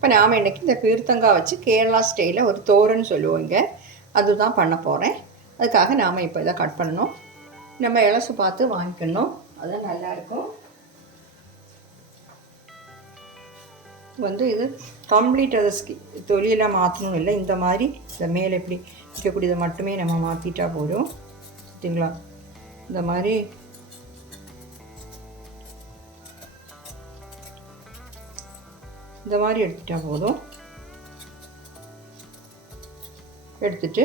இப்போ நாம் இன்றைக்கி இந்த பீர்த்தங்காய் வச்சு கேரளா ஸ்டைலில் ஒரு தோரன் சொல்லுவோங்க. அதுதான் பண்ண போகிறேன் அதுக்காக நாம் இப்போ இதை கட் பண்ணணும். நம்ம இலசு பார்த்து வாங்கிக்கணும். அதுதான் நல்லாயிருக்கும் வந்து இது கம்ப்ளீட் அதை ஸ்கி தொலியெல்லாம் மாற்றணும் இல்லை இந்த மாதிரி இந்த மேலே எப்படி வைக்கக்கூடியதை மட்டுமே நம்ம மாற்றிட்டா போதும். சரிங்களா இந்த மாதிரி இந்த மாதிரி எடுத்துட்டா போதும். எடுத்துட்டு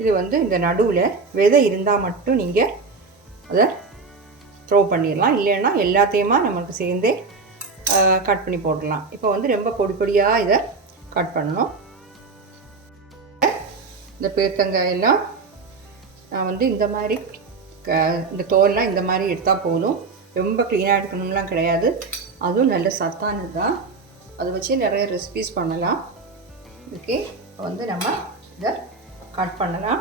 இது வந்து இந்த நடுவில் விதை இருந்தால் மட்டும் நீங்கள் அதை த்ரோ பண்ணிடலாம். இல்லைன்னா எல்லாத்தையுமா நமக்கு சேர்ந்தே கட் பண்ணி போடலாம் இப்போ வந்து ரொம்ப பொடி பொடியாக இதை கட் பண்ணணும். இந்த பேர்த்தங்காயெல்லாம் நான் வந்து இந்த மாதிரி க இந்த தோல்லாம் இந்த மாதிரி எடுத்தால் போதும். ரொம்ப க்ளீனாக எடுக்கணும்லாம் கிடையாது. அதுவும் நல்ல சத்தானது. தான் அதை வச்சு நிறைய ரெசிபீஸ் பண்ணலாம். ஓகே வந்து நம்ம இதை கட் பண்ணலாம்.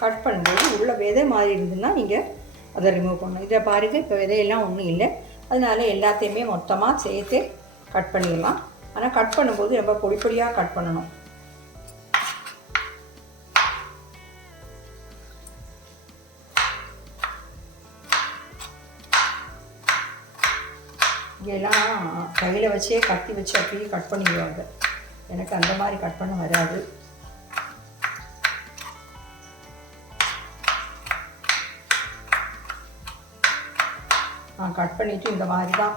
கட் பண்ணும்போது உள்ள விதை மாதிரி இருந்ததுன்னா நீங்கள் அதை ரிமூவ் பண்ணணும் இதை பாருங்கள் இப்போ விதையெல்லாம் ஒன்றும் இல்லை. அதனால எல்லாத்தையுமே மொத்தமாக சேர்த்து கட் பண்ணிடலாம். ஆனால் கட் பண்ணும்போது ரொம்ப பொடி பொடியாக கட் பண்ணணும். இங்கெல்லாம் கையில் வச்சே கத்தி வச்சு அப்படியே கட் பண்ணிடுவாங்க. எனக்கு அந்த மாதிரி கட் பண்ண வராது. நான் கட் பண்ணிவிட்டு இந்த மாதிரி தான்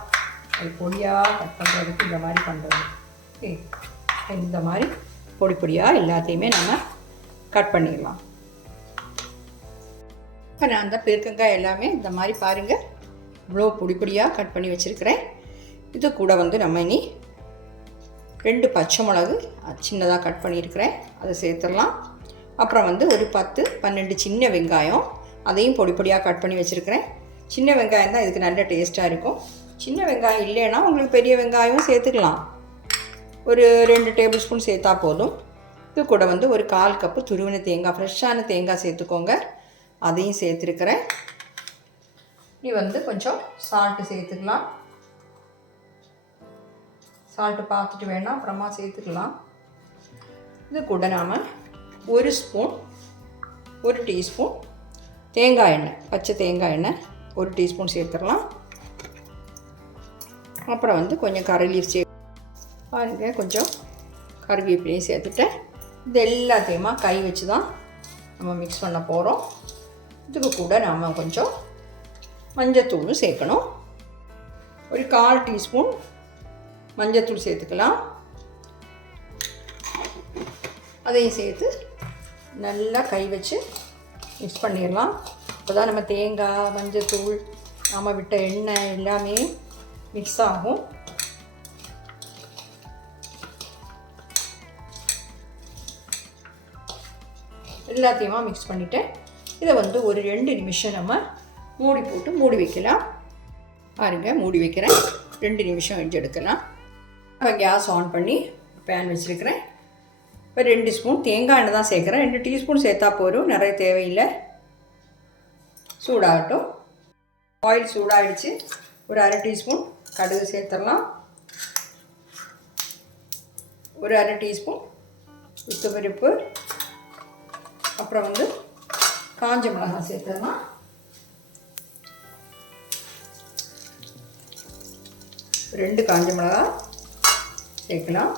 அது பொடியாக கட் பண்ணுறதுக்கு இந்த மாதிரி பண்ணுறது ஓகே இந்த மாதிரி பொடி பொடியாக எல்லாத்தையுமே நம்ம கட் பண்ணிடலாம். இப்போ நான் அந்த பெருக்கங்காய் எல்லாமே இந்த மாதிரி பாருங்கள் இவ்வளோ பொடி பொடியாக கட் பண்ணி வச்சுருக்கிறேன். இது கூட வந்து நம்ம இனி ரெண்டு பச்சை மிளகு சின்னதாக கட் பண்ணியிருக்கிறேன். அதை சேர்த்துடலாம். அப்புறம் வந்து ஒரு பத்து பன்னெண்டு சின்ன வெங்காயம். அதையும் பொடி பொடியாக கட் பண்ணி வச்சுருக்கிறேன். சின்ன வெங்காயம் தான் இதுக்கு நல்ல டேஸ்ட்டாக இருக்கும். சின்ன வெங்காயம் இல்லைன்னா உங்களுக்கு பெரிய வெங்காயம் சேர்த்துக்கலாம். ஒரு ரெண்டு டேபிள் ஸ்பூன் சேர்த்தா போதும். இது கூட வந்து ஒரு கால் கப்பு துருவின தேங்காய் ஃப்ரெஷ்ஷான தேங்காய் சேர்த்துக்கோங்க. அதையும் சேர்த்துருக்குறேன். நீ வந்து கொஞ்சம் சால்ட்டு சேர்த்துக்கலாம். சால்ட்டு பார்த்துட்டு வேணால் அப்புறமா சேர்த்துக்கலாம். இது கூட நாம் ஒரு ஸ்பூன் ஒரு டீஸ்பூன் தேங்காய் எண்ணெய் பச்சை தேங்காய் எண்ணெய் ஒரு டீஸ்பூன் சேர்த்துடலாம். அப்புறம் வந்து கொஞ்சம் கரலீர் சே பாருங்க கொஞ்சம் கருவேப்பிலையும் சேர்த்துட்டேன் இது எல்லாத்தையுமா கை வச்சு தான் நம்ம மிக்ஸ் பண்ண போகிறோம் இதுக்கு கூட நாம் கொஞ்சம் மஞ்சத்தூளும் சேர்க்கணும். ஒரு கால் டீஸ்பூன் மஞ்சத்தூள் சேர்த்துக்கலாம். அதையும் சேர்த்து நல்லா கை வச்சு மிக்ஸ் பண்ணிடலாம். அப்போ தான் நம்ம தேங்காய் மஞ்சத்தூள் நாம் விட்ட எண்ணெய் எல்லாமே மிக்ஸ் ஆகும். எல்லாத்தையுமா மிக்ஸ் பண்ணிவிட்டேன் இதை வந்து ஒரு ரெண்டு நிமிஷம் நம்ம மூடி போட்டு மூடி வைக்கலாம். பாருங்கள் மூடி வைக்கிறேன். ரெண்டு நிமிஷம் வச்சு எடுக்கலாம். இப்போ கேஸ் ஆன் பண்ணி பேன் வச்சுருக்கிறேன். இப்போ ரெண்டு ஸ்பூன் தேங்காய் எண்ணெய் தான் சேர்க்குறேன். ரெண்டு டீஸ்பூன் சேர்த்தா போதும். நிறைய தேவையில்லை. சூடாகட்டும். ஆயில் சூடாகிடுச்சு ஒரு அரை டீஸ்பூன் கடுகு சேர்த்துடலாம். ஒரு அரை டீஸ்பூன் உளுத்தப்பருப்பு அப்புறம் வந்து காஞ்ச மிளகாய் சேர்த்துடலாம். ரெண்டு காஞ்ச மிளகாய். சேர்க்கலாம்.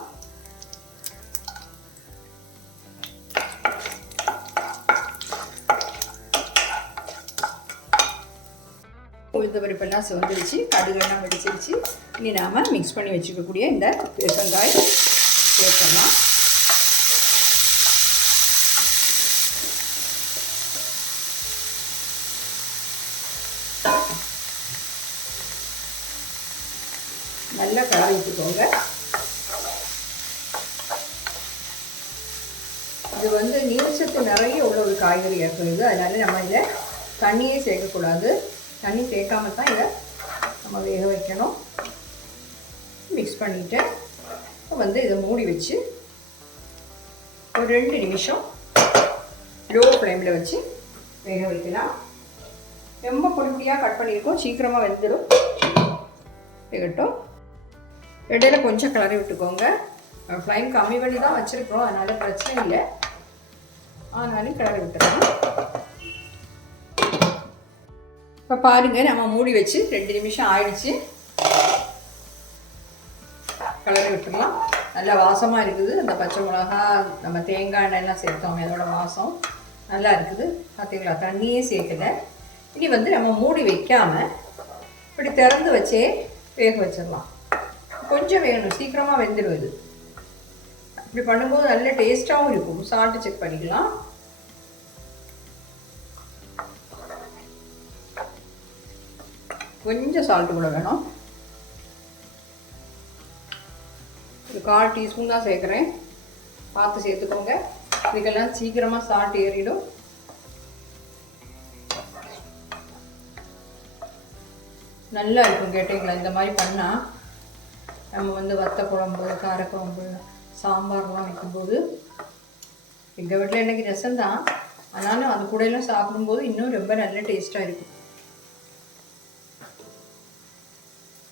உளுந்த பருப்பெல்லாம் சிவந்துருச்சு கடுகெல்லாம் வெடிச்சிருச்சு. இனி நாம் மிக்ஸ் பண்ணி வச்சுக்கக்கூடிய இந்த பெருசங்காய் சேர்க்கலாம். நல்லா கலரி இது வந்து நீர்ச்சத்து நிறைய உள்ள ஒரு காய்கறி ஏற்படுது. அதனால நம்ம இதில் தண்ணியே சேர்க்கக்கூடாது. தண்ணி சேர்க்காம தான் இதை நம்ம வேக வைக்கணும். மிக்ஸ் பண்ணிவிட்டு வந்து இதை மூடி வச்சு ஒரு ரெண்டு நிமிஷம் லோ ஃப்ளேமில் வச்சு வேக வைக்கலாம். ரொம்ப பொடி பொடியாக கட் பண்ணியிருக்கோம். சீக்கிரமாக வெந்துடும் வேகட்டும் இடையில கொஞ்சம் கிளறி விட்டுக்கோங்க. ஃப்ளைம் கம்மி பண்ணி தான் வச்சுருக்குறோம். அதனால் பிரச்சனை இல்லை. ஆனாலும் கிளறி விட்டுறலாம். இப்போ பாருங்கள் நம்ம மூடி வச்சு ரெண்டு நிமிஷம் ஆயிடுச்சு. கிளறி விட்டுடலாம் நல்லா வாசமாக இருக்குது. அந்த பச்சை மிளகா நம்ம தேங்காய் எண்ணெய்லாம் சேர்த்தோம் அதோட வாசம் நல்லா இருக்குது. பார்த்தீங்களா தண்ணியே சேர்க்கலை. இனி வந்து நம்ம மூடி வைக்காமல் இப்படி திறந்து வச்சே வேக வச்சிடலாம். கொஞ்சம் வேகணும் சீக்கிரமாக வெந்துடும் இது. இப்படி பண்ணும்போது நல்ல டேஸ்ட்டாகவும் இருக்கும். சால்ட்டு செக் பண்ணிக்கலாம். கொஞ்சம் சால்ட்டு கூட வேணும். ஒரு கால் டீஸ்பூன் தான் சேர்க்குறேன். பார்த்து சேர்த்துக்கோங்க. இதுக்கெல்லாம் சீக்கிரமாக சால்ட் ஏறிடும். நல்லா இருக்கும் கேட்டிங்களா? இந்த மாதிரி பண்ணால் நம்ம வந்து வத்த குழம்பு காரக்குழம்பு சாம்பார்லாம் வைக்கும்போது எங்கள் வீட்டில் இன்றைக்கி ரசம் தான். ஆனாலும் அது கூட எல்லாம் சாப்பிடும்போது இன்னும் ரொம்ப நல்ல டேஸ்ட்டாக இருக்கும்.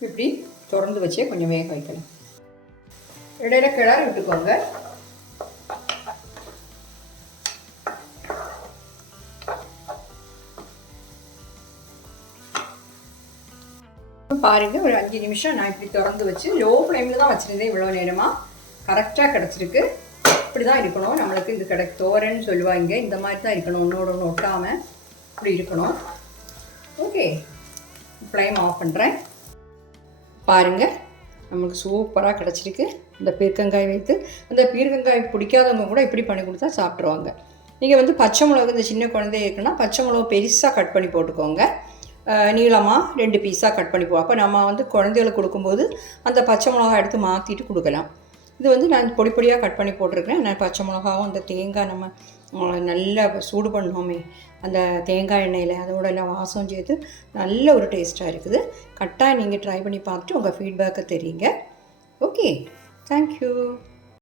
இப்படி திறந்து வச்சே கொஞ்சம் வேக வைக்கலாம். இடையில கிளறி விட்டுக்கோங்க. பாருங்க ஒரு அஞ்சு நிமிஷம் நான் இப்படி திறந்து வச்சு லோ ஃப்ளேமில் தான் வச்சுருந்தேன் இவ்வளோ நேரமாக கரெக்டாக கிடச்சிருக்கு. இப்படி தான் இருக்கணும். நம்மளுக்கு இது கிடை தோரன்னு சொல்லுவாங்க. இந்த மாதிரி தான் இருக்கணும். ஒன்றோட ஒன்று ஒட்டாமல் இப்படி இருக்கணும். ஓகே. ஃப்ளேம் ஆஃப் பண்ணுறேன் பாருங்கள் நமக்கு சூப்பராக கிடச்சிருக்கு. இந்த பீர்க்கங்காய் வைத்து இந்த பீர்க்கங்காய் பிடிக்காதவங்க கூட இப்படி பண்ணி கொடுத்தா சாப்பிட்ருவாங்க நீங்கள் வந்து பச்சை மிளகு இந்த சின்ன குழந்தை இருக்குன்னா பச்சை மிளகு பெருசாக கட் பண்ணி போட்டுக்கோங்க. நீளமாக ரெண்டு பீஸாக கட் பண்ணி போ அப்போ நம்ம வந்து குழந்தைகளுக்கு கொடுக்கும்போது அந்த பச்சை மிளகா எடுத்து மாற்றிட்டு கொடுக்கலாம். இது வந்து நான் பொடி பொடியாக கட் பண்ணி போட்டிருக்கிறேன். நான் பச்சை மிளகாவும் அந்த தேங்காய் நம்ம நல்லா சூடு பண்ணோமே அந்த தேங்காய் எண்ணெயில் அதோட எல்லாம் வாசம் சேர்த்து நல்ல ஒரு டேஸ்ட்டாக இருக்குது. கட்டாயம் நீங்கள் ட்ரை பண்ணி பார்த்துட்டு உங்கள் ஃபீட்பேக்கை தெரியுங்க. Okay thank you